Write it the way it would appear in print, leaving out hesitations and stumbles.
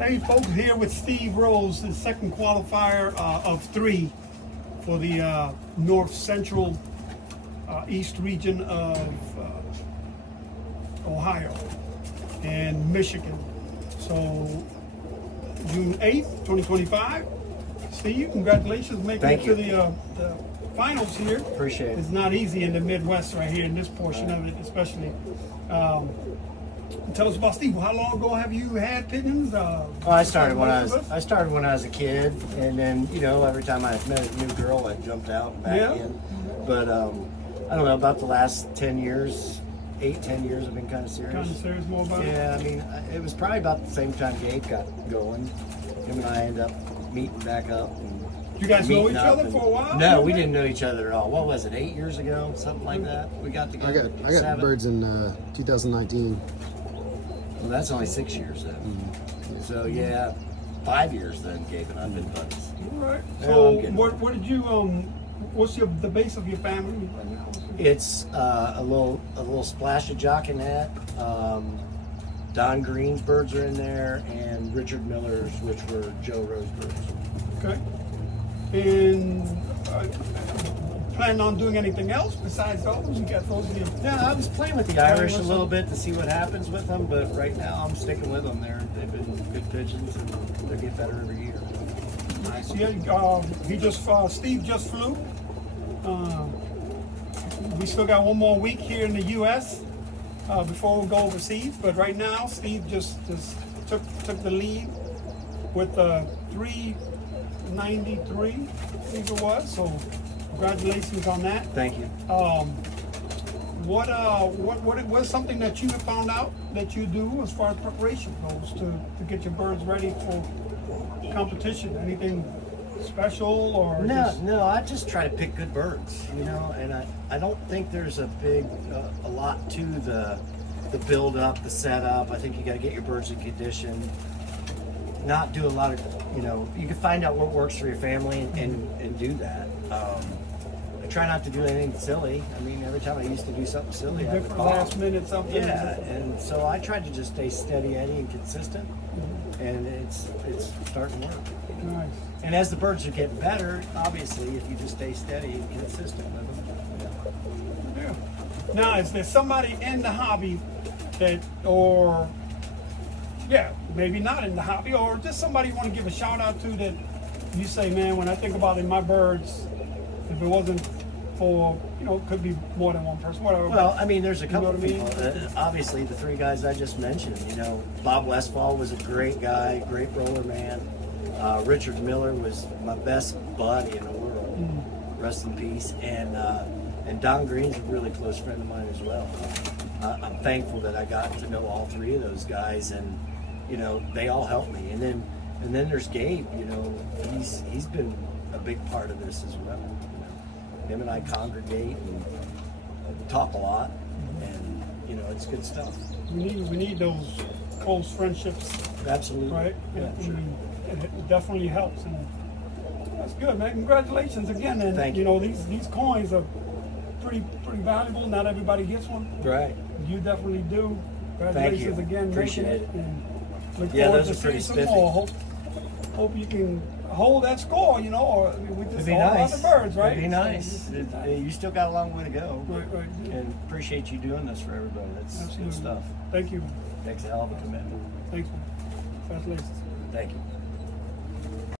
Hey folks, here with Steve Rose, the second qualifier of 3 for the North Central East region of Ohio and Michigan. So June 8th, 2025. Steve, congratulations making Thank it you. to the finals here. Appreciate it. It's not easy in the Midwest right here in this portion of it, especially. Tell us about Steve. How long ago have you had pigeons? I started when I was a kid, and then every time I met a new girl, I jumped out and back in. But I don't know, about the last 10 years, 8-10 years, I've been kind of serious. Kind of serious more about it? Yeah, I mean, it was probably about the same time Gabe got going. Him and I ended up meeting back up. And you guys know each meeting other up for a while? No, we didn't know each other at all. What was it, 8 years ago? Something like that? We got together. I got 7. birds in 2019. Well, that's only 6 years then. Mm-hmm. So yeah, 5 years then, Gabe and I've been buddies. All right. Yeah, So I'm getting what did you what's the base of your family right now? It's a little splash of jock and hat. Don Green's birds are in there, and Richard Miller's, which were Joe Rose birds. Okay. And planning on doing anything else besides those? You got those in your... Yeah, I was playing with the Irish a little bit to see what happens with them, but right now I'm sticking with them. They've been good pigeons, and they get better every year. Nice. Yeah, Steve just flew. We still got one more week here in the U.S. Before we go overseas. But right now, Steve just took the lead with 393, I think it was. So congratulations on that. Thank you. What's something that you have found out that you do as far as preparation goes to get your birds ready for competition? Anything special or No, I just try to pick good birds, and I don't think there's a lot to the build up, the setup. I think you got to get your birds in condition, not do a lot of, you can find out what works for your family and do that. I try not to do anything silly. I mean, every time I used to do something silly, I would different bomb. last minute something? Yeah, and so I tried to just stay steady Eddie and consistent, and it's starting to work. Nice. And as the birds are getting better, obviously, if you just stay steady and consistent with them. Yeah. Now, is there somebody in the hobby maybe not in the hobby, or just somebody you want to give a shout out to that you say, man, when I think about in my birds, if it wasn't for, it could be more than one person, whatever. Well, I mean, there's a couple of what I mean? people. Obviously, the 3 guys I just mentioned. Bob Westfall was a great guy, great roller man. Richard Miller was my best buddy in the world. Rest in peace. And Don Green's a really close friend of mine as well. I'm thankful that I got to know all 3 of those guys, and they all helped me. And then there's Gabe. He's been a big part of this as well. Him and I congregate and talk a lot, and it's good stuff. We need those close friendships. Absolutely. Right? Yeah, I sure. mean, it definitely helps, and that's good, man. Congratulations again. And Thank you. These coins are pretty valuable. Not everybody gets one. Right. You definitely do. Thank Congratulations you. again. Appreciate making it. And look Yeah, forward those to are pretty seeing some spiffy. more. Hope you can hold that score. Or we just It'd be all nice. about the birds, right? It'd be nice. You still got a long way to go. Right. And appreciate you doing this for everybody. That's Absolutely. good stuff. Thank you. Takes a hell of a commitment. Thanks, man. Congratulations. Thank you.